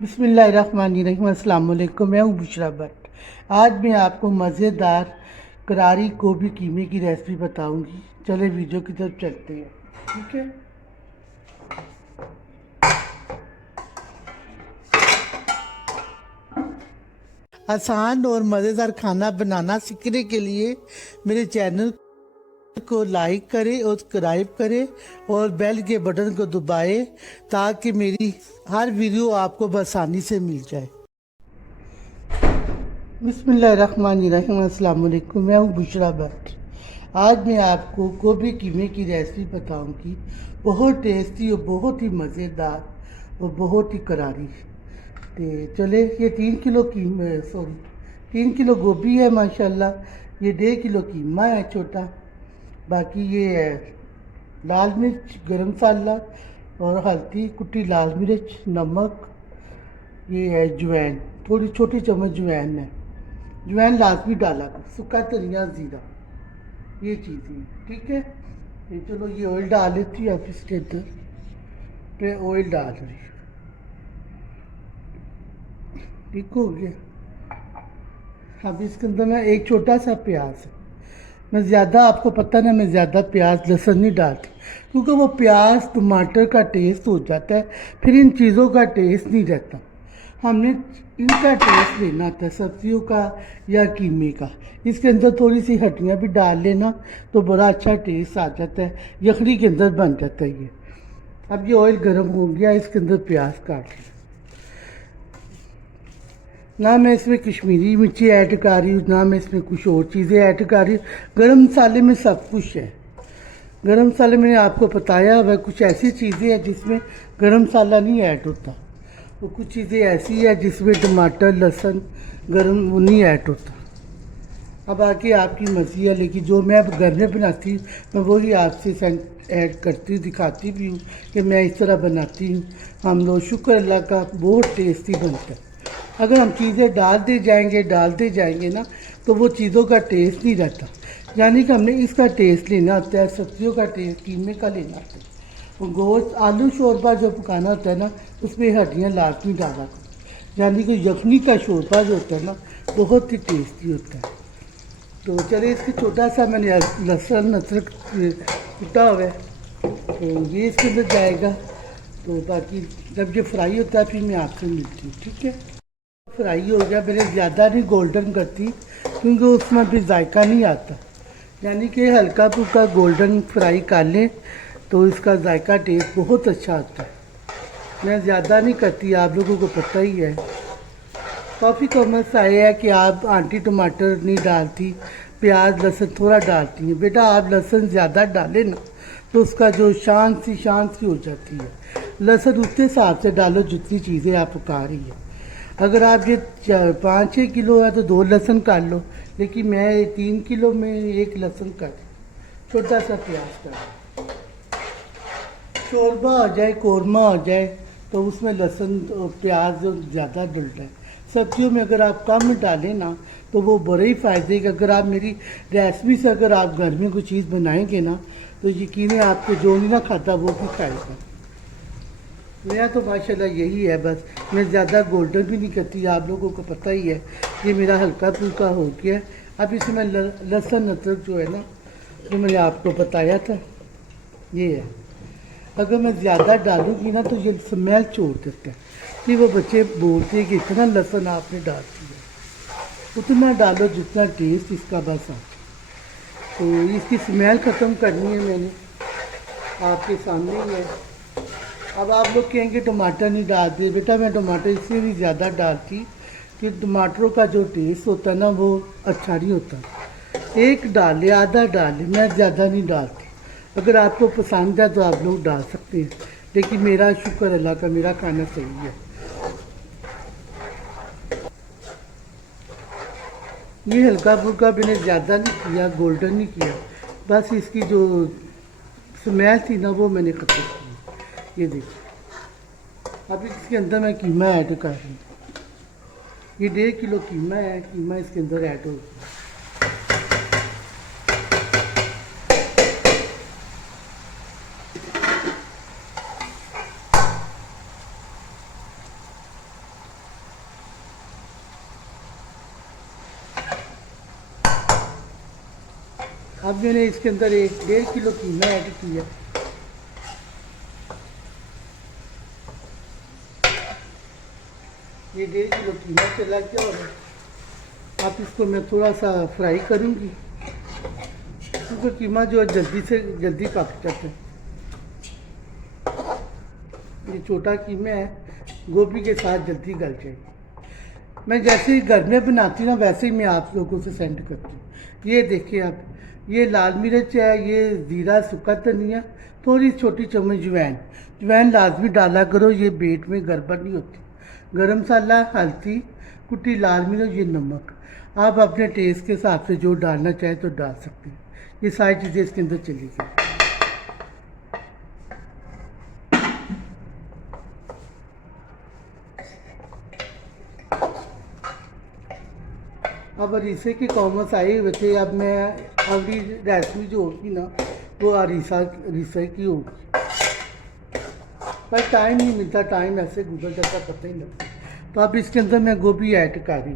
बिस्मिल्लाहिर्रहमानिर्रहीम। अस्सलाम वालेकुम। मैं हूँ बुशरा भट्ट। आज मैं आपको मज़ेदार करारी गोभी कीमे की रेसिपी बताऊंगी। चले वीडियो की तरफ चलते हैं। ठीक है। आसान और मज़ेदार खाना बनाना सीखने के लिए मेरे चैनल को लाइक करें और सब्सक्राइब करें और बेल के बटन को दबाएं ताकि मेरी हर वीडियो आपको आसानी से मिल जाए। बिस्मिल्लाहिर्रहमानिर्रहीम। अस्सलाम वालेकुम। मैं हूँ बुशरा भट्ट। आज मैं आपको गोभी कीमे की रेसिपी बताऊंगी। बहुत टेस्टी और बहुत ही मज़ेदार और बहुत ही करारी। तो चले, ये 3 किलो सॉरी 3 किलो गोभी है माशाल्लाह। ये 1.5 किलो कीमा है छोटा। बाकी ये है लाल मिर्च, गरम मसाला और हल्दी, कुटी लाल मिर्च, नमक। ये है जवैन, थोड़ी छोटी चम्मच जवैन है। जवैन लाजमी डाला कर, सूखा धनिया, ज़ीरा, ये चीज़ें। ठीक है। ये चलो, ये ऑयल डाल लेती है अब इसके अंदर। पे ऑयल डाल रही, ठीक हो गया। अब इसके अंदर मैं एक छोटा सा प्याज है। मैं ज़्यादा, आपको पता ना, मैं ज़्यादा प्याज लहसुन नहीं डालती क्योंकि वो प्याज टमाटर का टेस्ट हो जाता है, फिर इन चीज़ों का टेस्ट नहीं रहता। हमने इनका टेस्ट लेना था, सब्जियों का या कीमे का। इसके अंदर थोड़ी सी हड्डियाँ भी डाल लेना तो बड़ा अच्छा टेस्ट आ जाता है, यखनी के अंदर बन जाता है ये। अब ये ऑयल गर्म हो गया, इसके अंदर प्याज काट लिया। ना मैं इसमें कश्मीरी मिर्ची ऐड कर रही हूँ, ना मैं इसमें कुछ और चीज़ें ऐड कर रही हूँ। गरम मसाले में सब कुछ है। गरम मसाले मैंने आपको बताया वह कुछ ऐसी चीज़ें हैं जिसमें गरम मसाला नहीं ऐड होता। वो कुछ चीज़ें ऐसी है जिसमें टमाटर, लहसुन, गरम वो नहीं ऐड होता। अब आके आपकी मर्ज़ी है, लेकिन जो मैं घर में बनाती हूँ मैं वही आपसे ऐड करती हूँ, दिखाती भी हूँ कि मैं इस तरह बनाती हूँ। हम लोग शुक्र अल्लाह का बहुत टेस्टी बनता है। अगर हम चीज़ें डालते जाएंगे ना तो वो चीज़ों का टेस्ट नहीं रहता। यानी कि हमने इसका टेस्ट लेना होता है, सब्जियों का टेस्ट कीमे का लेना होता है। वो गोश्त आलू शोरबा जो पकाना होता है ना, उसमें हड्डियाँ लाजमी डाला करो। यानी कि यखनी का शोरबा जो होता है ना, बहुत ही टेस्टी होता है। तो चलिए, इसके छोटा सा मैंने लहसुन अदरक कुटा हुआ है, तो ये इसके अंदर जाएगा। तो बाकी जब ये फ्राई होता है फिर मैं आपसे मिलती हूँ। ठीक है। फ्राई हो गया, मैंने ज़्यादा नहीं गोल्डन करती क्योंकि उसमें भी जायका नहीं आता। यानी कि हल्का फुल्का गोल्डन फ्राई कर लें तो इसका जायका टेस्ट बहुत अच्छा आता है। मैं ज़्यादा नहीं करती, आप लोगों को पता ही है। काफ़ी कमेंट्स आए हैं कि आप आंटी टमाटर नहीं डालती, प्याज लहसुन थोड़ा डालती हैं। बेटा, आप लहसुन ज़्यादा डालें ना तो उसका जो शान सी हो जाती है। लहसुन उतने हिसाब से डालो जितनी चीज़ें आप पका रही है। अगर आप ये 5-6 किलो है तो 2 लहसुन काट लो, लेकिन मैं 3 किलो में 1 लहसुन काट, छोटा सा प्याज काट। शोरबा हो जाए, कौरमा हो जाए तो उसमें लहसुन और प्याज ज़्यादा डलता है। सब्जियों में अगर आप कम डालें ना तो वो बड़े ही फ़ायदे का। अगर आप मेरी रेसिपी से अगर आप घर में कोई चीज़ बनाएंगे ना तो यकीन है आपको जो नहीं ना खाता वो भी खाएगा। मेरा तो माशाल्लाह यही है। बस मैं ज़्यादा गोल्डन भी नहीं करती, आप लोगों को पता ही है। ये मेरा हल्का फुल्का हो गया। अब इसमें लहसुन अदरक जो है ना, जो मैंने आपको बताया था, ये है। अगर मैं ज़्यादा डालूँगी ना तो ये स्मेल छोड़ देता है। फिर वो बच्चे बोलते हैं कि इतना लहसुन आपने डाल दिया। उतना डालो जितना टेस्ट इसका बस आ। तो इसकी स्मेल ख़त्म करनी है मैंने, आपके सामने ही है। अब आप लोग कहेंगे टमाटर नहीं डालते। बेटा, मैं टमाटर इसलिए भी ज़्यादा डालती कि टमाटरों का जो टेस्ट होता है ना वो अच्छा नहीं होता। एक डाले, आधा डाले, मैं ज़्यादा नहीं डालती। अगर आपको पसंद है तो आप लोग डाल सकते हैं, लेकिन मेरा शुक्र अल्लाह का, मेरा खाना सही है। ये हल्का फुल्का मैंने ज़्यादा नहीं किया, गोल्डन नहीं किया। बस इसकी जो स्मेल थी ना वो मैंने ख़त्म की। ये देखिए, अब इसके अंदर मैं कीमा ऐड कर रही हूँ। ये 1.5 किलो कीमा है, कीमा इसके अंदर ऐड हो गया। अब मैंने इसके अंदर 1.5 किलो कीमा ऐड किया। ये 1.5 किलो कीमा चला गया और अब इसको मैं थोड़ा सा फ्राई करूँगी, क्योंकि कीमा जो है जल्दी से जल्दी पक जाता है। ये छोटा कीमा है, गोभी के साथ जल्दी गल जाएगी। मैं जैसे ही घर में बनाती ना वैसे ही मैं आप लोगों से सेंड करती हूँ। ये देखिए आप, ये लाल मिर्च है, ये ज़ीरा, सूखा धनिया, थोड़ी छोटी चम्मच जवैन लाजमी डाला करो, ये पेट में गड़बड़ नहीं होती। गरम मसाला, हल्दी, कुटी लाल मिर्च, ये नमक। आप अपने टेस्ट के हिसाब से जो डालना चाहे तो डाल सकते हैं। ये सारी चीज़ें इसके अंदर चली गई। अब अरीसे के कॉमर्स आए हुए थे। अब मैं अगली रेसिपी जो होगी ना वो अरीसा की होगी, पर टाइम नहीं मिलता, टाइम ऐसे गुजर जाता पता ही लगता। तो अब इसके अंदर मैं गोभी ऐड कर रही,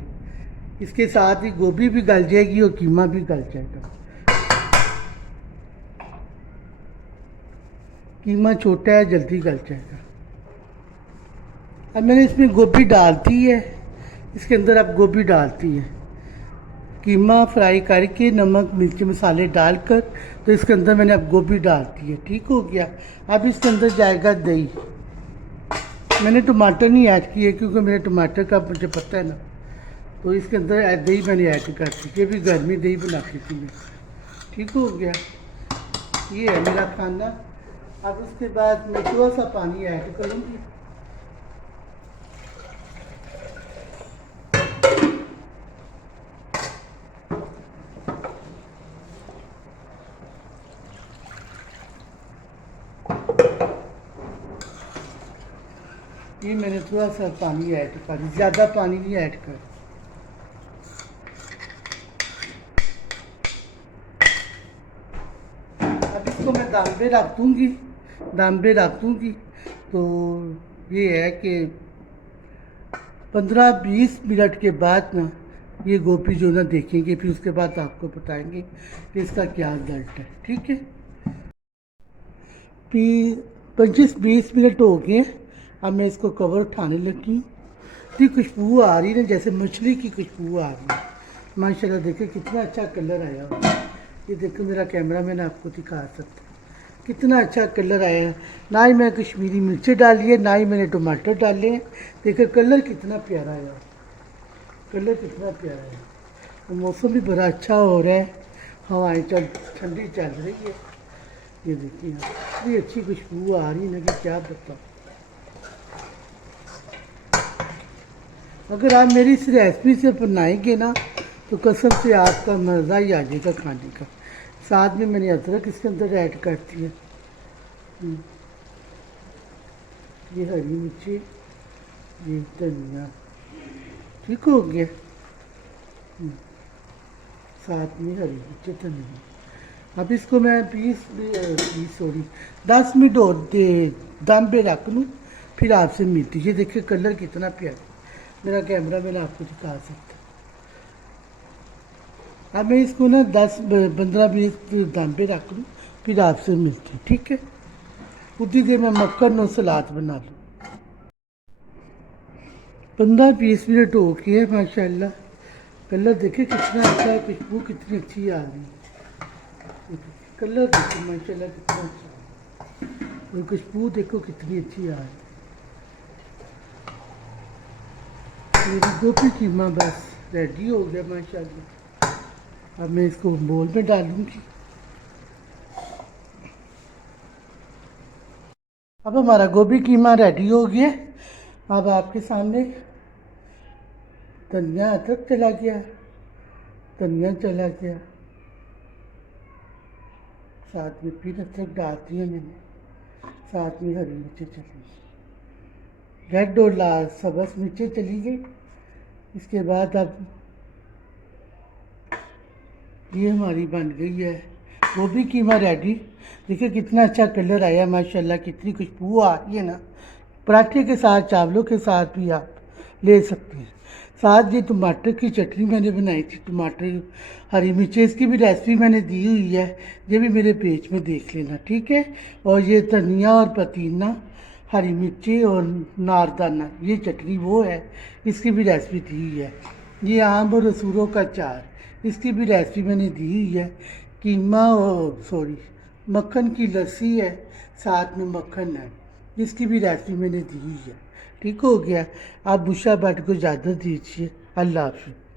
इसके साथ ही गोभी भी गल जाएगी और कीमा भी गल जाएगा। कीमा छोटा है, जल्दी गल जाएगा। अब मैंने इसमें गोभी डालती है, इसके अंदर अब गोभी डालती है, कीमा फ्राई करके नमक मिर्च मसाले डालकर, तो इसके अंदर मैंने अब गोभी डालती है। ठीक हो गया। अब इसके अंदर जाएगा दही। मैंने टमाटर नहीं ऐड किए क्योंकि मेरे टमाटर का मुझे पता है ना, तो इसके अंदर दही मैंने ऐड कर दी। ये भी घर में दही बनाती थी मैं। ठीक हो गया। ये है मेरा खाना। अब उसके बाद मैं थोड़ा सा पानी ऐड करूँगी। ये मैंने थोड़ा सा पानी ऐड कर, ज़्यादा पानी नहीं ऐड कर। अब इसको मैं दम पे रख दूँगी। तो ये है कि 15-20 मिनट के बाद ना ये गोभी जो ना देखेंगे, फिर उसके बाद आपको बताएंगे कि इसका क्या रिजल्ट है। ठीक है। 25-20 मिनट हो गए। अब मैं इसको कवर उठाने लगी हूँ। इतनी खुशबू आ रही है ना, जैसे मछली की खुशबू आ रही है। माशाल्लाह देखिए कितना अच्छा कलर आया। ये देखो मेरा कैमरा मैन आपको दिखा सकता है कितना अच्छा कलर आया है। ना ही मैं कश्मीरी मिर्ची डाली है, ना ही मैंने टमाटर डाले हैं। देखिए कलर कितना प्यारा आया, कलर कितना प्यारा है। मौसम भी बड़ा अच्छा हो रहा है, हवाएँ ठंडी चल रही है। ये देखिए इतनी अच्छी खुशबू आ रही है ना कि क्या बताऊँ। अगर आप मेरी इस रेसिपी से बनाएंगे ना तो कसम से आपका मज़ा ही आ जाएगा खाने का। साथ में मैंने अदरक इसके अंदर ऐड करती है। ये हरी मिर्ची, ये धनिया। ठीक हो गया। साथ में हरी मिर्ची, धनिया। अब इसको मैं 10 मिनट और दम पे रख लूँ, फिर आपसे मिलती। ये देखिए कलर कितना प्यारा, मेरा कैमरा मैंने आपको दिखा सकता। अब मैं इसको ना 10-15 मिनट दम पे रख लूँ, फिर आपसे मिलती। ठीक है। उतनी देर में मक्खन और सलाद बना लूँ। 15-20 मिनट हो गए माशाल्लाह। कलर देखिए कितना अच्छा है, खुशबू कितनी अच्छी आ रही है। कलर देखिए माशाल्लाह कितना अच्छा है, और खुशबू देखो कितनी अच्छी आ रही है। मेरी गोभी कीमा बस रेडी हो गया माशाल्लाह। अब मैं इसको बोल में डालूंगी। अब हमारा गोभी कीमा रेडी हो गया। अब आपके सामने धनिया अदरक चला गया, धनिया चला गया, साथ में फिर अदरक डालती है मैंने, साथ में हरी मिर्चें चली गई, रेड और लाल सब्ज़ मिर्चें चली गई। इसके बाद अब ये हमारी बन गई है गोभी कीमा रेडी। देखिए कितना अच्छा कलर आया माशाल्लाह, कितनी खुशबू आ रही है ना। पराठे के साथ, चावलों के साथ भी आप ले सकते हैं। साथ ये टमाटर की चटनी मैंने बनाई थी, टमाटर हरी मिर्ची, इसकी भी रेसिपी मैंने दी हुई है, ये भी मेरे पेज में देख लेना, ठीक है। और ये धनिया और पुदीना, हरी मिर्ची और नारदाना, ये चटनी वो है, इसकी भी रेसिपी दी हुई है। ये आम और रसूरों का अचार, इसकी भी रेसिपी मैंने दी हुई है। कीमा और मक्खन की लस्सी है, साथ में मक्खन है, इसकी भी रेसिपी मैंने दी हुई है। ठीक हो गया। आप बुशा भट्ट को इजाज़त दीजिए। अल्लाह हाफ़िज़।